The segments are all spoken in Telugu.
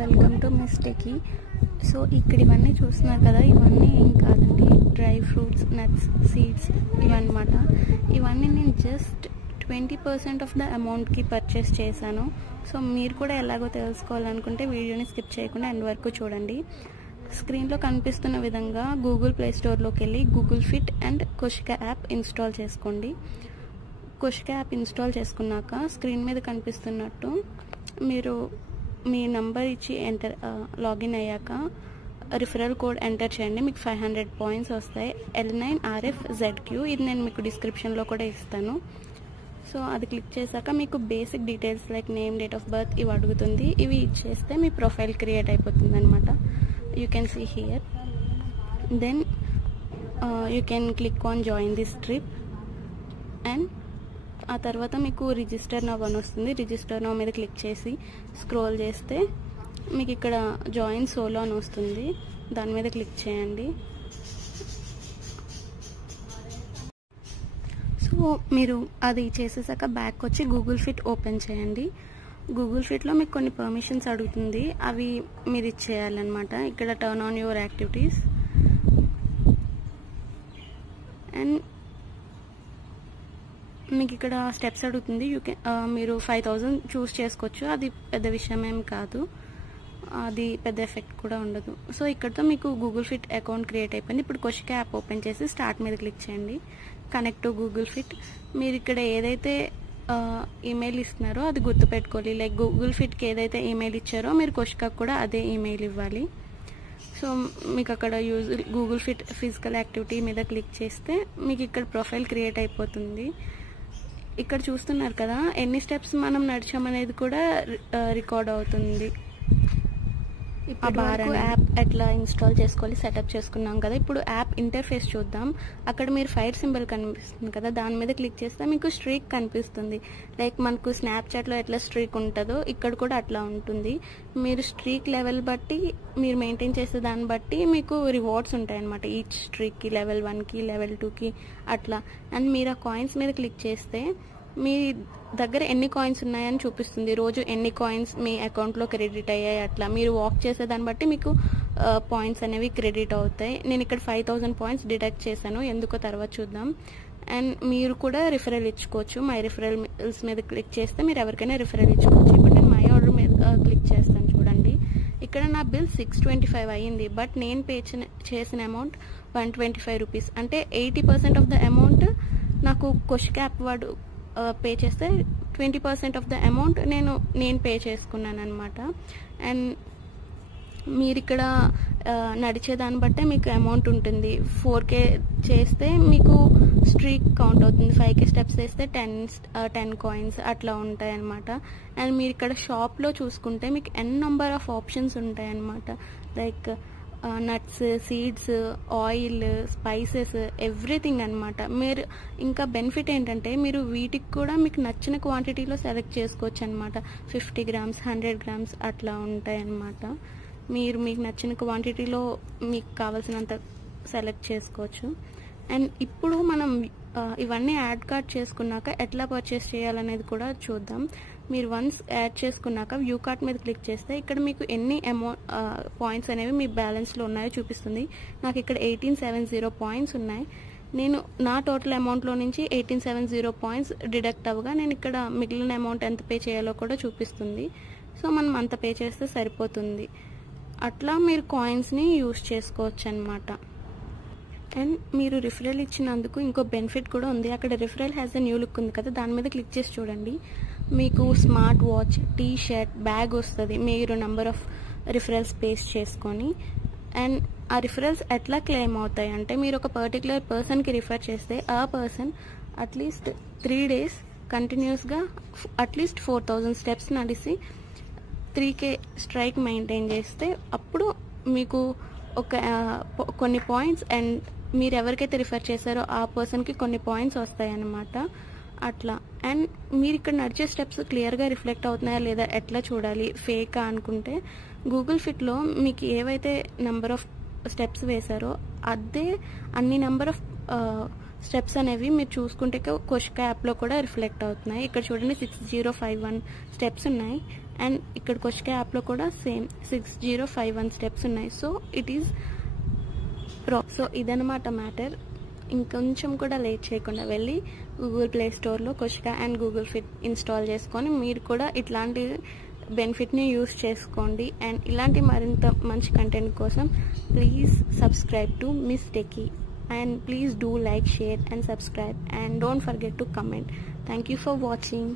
Welcome to మిస్టేకీ. సో ఇక్కడ ఇవన్నీ చూస్తున్నారు కదా, ఇవన్నీ ఏం కాదండి, డ్రై ఫ్రూట్స్, నట్స్, సీడ్స్ ఇవన్నమాట. ఇవన్నీ నేను జస్ట్ 20% ఆఫ్ ద అమౌంట్కి పర్చేస్ చేశాను. సో మీరు కూడా ఎలాగో తెలుసుకోవాలనుకుంటే వీడియోని స్కిప్ చేయకుండా ఎండ్ వరకు చూడండి. స్క్రీన్లో కనిపిస్తున్న విధంగా గూగుల్ ప్లే స్టోర్లోకి వెళ్ళి Google fit and Kushika app install చేసుకోండి. కుషికా యాప్ ఇన్స్టాల్ చేసుకున్నాక స్క్రీన్ మీద కనిపిస్తున్నట్టు మీరు మీ నంబర్ ఇచ్చి లాగిన్ అయ్యాక రిఫరల్ కోడ్ ఎంటర్ చేయండి. మీకు 500 పాయింట్స్ వస్తాయి. L9RFZQ. ఇది నేను మీకు డిస్క్రిప్షన్లో కూడా ఇస్తాను. సో అది క్లిక్ చేశాక మీకు basic details like name, date of birth ఇవి అడుగుతుంది. ఇవి ఇచ్చేస్తే మీ ప్రొఫైల్ క్రియేట్ అయిపోతుంది అనమాట. You can see here. Then you can click on join this trip and ఆ తర్వాత మీకు రిజిస్టర్ నవ్ అని వస్తుంది. రిజిస్టర్ నవ్ మీద క్లిక్ చేసి స్క్రోల్ చేస్తే మీకు ఇక్కడ జాయిన్ సోలో అని వస్తుంది. దాని మీద క్లిక్ చేయండి. సో మీరు అది చేసేసాక బ్యాక్ వచ్చి గూగుల్ ఫిట్ ఓపెన్ చేయండి. గూగుల్ ఫిట్లో మీకు కొన్ని పర్మిషన్స్ అడుగుతుంది, అవి మీరు ఇచ్చేయాలన్నమాట. ఇక్కడ turn on your activities and మీకు ఇక్కడ స్టెప్స్ అడుగుతుంది. మీరు 5000 చూస్ చేసుకోవచ్చు. అది పెద్ద విషయం ఏం కాదు, అది పెద్ద ఎఫెక్ట్ కూడా ఉండదు. సో ఇక్కడతో మీకు గూగుల్ ఫిట్ అకౌంట్ క్రియేట్ అయిపోయింది. ఇప్పుడు కుషికా యాప్ ఓపెన్ చేసి స్టార్ట్ మీద క్లిక్ చేయండి. Connect to Google fit. మీరు ఇక్కడ ఏదైతే ఈమెయిల్ ఇస్తున్నారో అది గుర్తుపెట్టుకోవాలి. లైక్ గూగుల్ ఫిట్కి ఏదైతే ఈమెయిల్ ఇచ్చారో మీరు కుషికాకు కూడా అదే ఈమెయిల్ ఇవ్వాలి. సో మీకు అక్కడ గూగుల్ ఫిట్ ఫిజికల్ యాక్టివిటీ మీద క్లిక్ చేస్తే మీకు ఇక్కడ ప్రొఫైల్ క్రియేట్ అయిపోతుంది. ఇక్కడ చూస్తున్నారు కదా, ఎన్ని స్టెప్స్ మనం నడిచామనేది కూడా రికార్డ్ అవుతుంది. ఇప్పుడు యాప్ ఎట్లా ఇన్స్టాల్ చేసుకోవాలి సెటప్ చేసుకున్నాం కదా. ఇప్పుడు యాప్ ఇంటర్ఫేస్ చూద్దాం. అక్కడ మీరు ఫైర్ సింబల్ కనిపిస్తుంది కదా, దాని మీద క్లిక్ చేస్తే మీకు స్ట్రీక్ కనిపిస్తుంది. లైక్ మనకు స్నాప్చాట్లో ఎట్లా స్ట్రీక్ ఉంటుందో ఇక్కడ కూడా అట్లా ఉంటుంది. మీరు స్ట్రీక్ లెవెల్ బట్టి మీరు మెయింటైన్ చేసే దాన్ని బట్టి మీకు రివార్డ్స్ ఉంటాయి అన్నమాట. ఈచ్ స్ట్రీక్కి లెవెల్ 1కి లెవెల్ 2కి అట్లా. అండ్ మీరు ఆ కాయిన్స్ మీద క్లిక్ చేస్తే మీ దగ్గర ఎన్ని కాయిన్స్ ఉన్నాయని చూపిస్తుంది. రోజు ఎన్ని కాయిన్స్ మీ అకౌంట్లో క్రెడిట్ అయ్యాయి అట్లా. మీరు వాక్ చేసే దాన్ని బట్టి మీకు పాయింట్స్ అనేవి క్రెడిట్ అవుతాయి. నేను ఇక్కడ 5000 పాయింట్స్ డిడక్ట్ చేశాను, ఎందుకో తర్వాత చూద్దాం. అండ్ మీరు కూడా రిఫరల్ ఇచ్చుకోవచ్చు. మై రిఫరల్స్ మీద క్లిక్ చేస్తే మీరు ఎవరికైనా రిఫరల్ ఇచ్చుకోవచ్చు. ఇప్పుడు నేను మై ఆర్డర్ మీద క్లిక్ చేస్తాను. చూడండి, ఇక్కడ నా బిల్ 625 అయ్యింది. బట్ నేను పే చేసిన అమౌంట్ 125 రూపీస్. అంటే 80% ఆఫ్ ద అమౌంట్ నాకు కుషికా యాప్ వాడు పే చేస్తే 20% ఆఫ్ ద అమౌంట్ నేను పే చేసుకున్నాను అనమాట. అండ్ మీరు ఇక్కడ నడిచేదాన్ని బట్టే మీకు అమౌంట్ ఉంటుంది. 4K చేస్తే మీకు స్ట్రీక్ కౌంట్ అవుతుంది. 5K స్టెప్స్ వేస్తే 10 కాయిన్స్ అట్లా ఉంటాయి అన్నమాట. అండ్ మీరు ఇక్కడ షాప్లో చూసుకుంటే మీకు నెంబర్ ఆఫ్ ఆప్షన్స్ ఉంటాయి అన్నమాట. Like nuts, seeds, oil, spices, everything అనమాట. మీరు ఇంకా బెనిఫిట్ ఏంటంటే మీరు వీటికి కూడా మీకు నచ్చిన క్వాంటిటీలో సెలెక్ట్ చేసుకోవచ్చు అనమాట. 50 గ్రామ్స్, 100 గ్రామ్స్ అట్లా ఉంటాయి అన్నమాట. మీరు మీకు నచ్చిన క్వాంటిటీలో మీకు కావాల్సినంత సెలెక్ట్ చేసుకోవచ్చు. అండ్ ఇప్పుడు మనం ఇవన్నీ యాడ్ కార్ట్ చేసుకున్నాక ఎట్లా పర్చేస్ చేయాలనేది కూడా చూద్దాం. మీరు వన్స్ యాడ్ చేసుకున్నాక వ్యూ కార్ట్ మీద క్లిక్ చేస్తే ఇక్కడ మీకు ఎన్ని పాయింట్స్ అనేవి మీ బ్యాలెన్స్లో ఉన్నాయో చూపిస్తుంది. నాకు ఇక్కడ 1870 పాయింట్స్ ఉన్నాయి. నేను నా టోటల్ అమౌంట్లో నుంచి 1870 పాయింట్స్ డిడక్ట్ అవ్వగా నేను ఇక్కడ మిగిలిన అమౌంట్ ఎంత పే చేయాలో కూడా చూపిస్తుంది. సో మనం అంత పే చేస్తే సరిపోతుంది. అట్లా మీరు కాయిన్స్ని యూజ్ చేసుకోవచ్చు అన్నమాట. అండ్ మీరు రిఫరల్ ఇచ్చినందుకు ఇంకో బెనిఫిట్ కూడా ఉంది. అక్కడ referral has a new look ఉంది కదా, దాని మీద క్లిక్ చేసి చూడండి. మీకు smart watch, T shirt, bag వస్తుంది మీరు నెంబర్ ఆఫ్ రిఫరల్స్ పేస్ట్ చేసుకొని. అండ్ ఆ రిఫరల్స్ ఎట్లా క్లెయిమ్ అవుతాయి అంటే మీరు ఒక పర్టికులర్ పర్సన్కి రిఫర్ చేస్తే ఆ పర్సన్ అట్లీస్ట్ 3 days కంటిన్యూస్గా అట్లీస్ట్ 4000 స్టెప్స్ నడిచి 3K స్ట్రైక్ మెయింటైన్ చేస్తే అప్పుడు మీకు కొన్ని పాయింట్స్ అండ్ మీరు ఎవరికైతే రిఫర్ చేశారో ఆ పర్సన్కి కొన్ని పాయింట్స్ వస్తాయి అన్నమాట. అట్లా. అండ్ మీరు ఇక్కడ నడిచే స్టెప్స్ క్లియర్గా రిఫ్లెక్ట్ అవుతున్నాయా లేదా ఎట్లా చూడాలి, ఫేకా అనుకుంటే గూగుల్ ఫిట్లో మీకు ఏవైతే నెంబర్ ఆఫ్ స్టెప్స్ వేశారో అదే అన్ని నెంబర్ ఆఫ్ స్టెప్స్ అనేవి మీరు చూసుకుంటే కొషికా యాప్లో కూడా రిఫ్లెక్ట్ అవుతున్నాయి. ఇక్కడ చూడండి 6051 స్టెప్స్ ఉన్నాయి అండ్ ఇక్కడ కొషికా యాప్లో కూడా సేమ్ 6051 స్టెప్స్ ఉన్నాయి. సో ఇట్ ఈస్ సో ఇదనమాట మ్యాటర్. ఇంకొంచెం కూడా లేట్ చేయకుండా వెళ్ళి గూగుల్ ప్లే స్టోర్లో కొషికా అండ్ గూగుల్ ఫిట్ ఇన్స్టాల్ చేసుకొని మీరు కూడా ఇట్లాంటి బెనిఫిట్ని యూస్ చేసుకోండి. అండ్ ఇలాంటి మరింత మంచి కంటెంట్ కోసం please subscribe to miss techie and please do like, share and subscribe and don't forget to comment. Thank you for watching.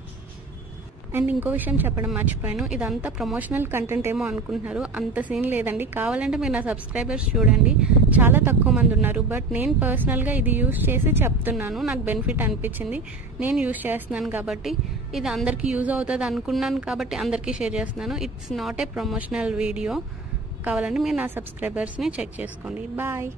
And ఇంకో విషయం చెప్పడం మర్చిపోయాను, ఇదంతా ప్రమోషనల్ కంటెంట్ ఏమో అనుకుంటున్నారు, అంత సీన్ లేదండి. కావాలంటే మీరు నా సబ్స్క్రైబర్స్ చూడండి, చాలా తక్కువ మంది ఉన్నారు. బట్ నేను పర్సనల్గా ఇది యూస్ చేసి చెప్తున్నాను, నాకు బెనిఫిట్ అనిపించింది, నేను యూస్ చేస్తున్నాను కాబట్టి ఇది అందరికీ యూజ్ అవుతుంది అనుకున్నాను కాబట్టి అందరికీ షేర్ చేస్తున్నాను. It's not a promotional video. కావాలంటే మీరు నా సబ్స్క్రైబర్స్ని చెక్ చేసుకోండి. బాయ్.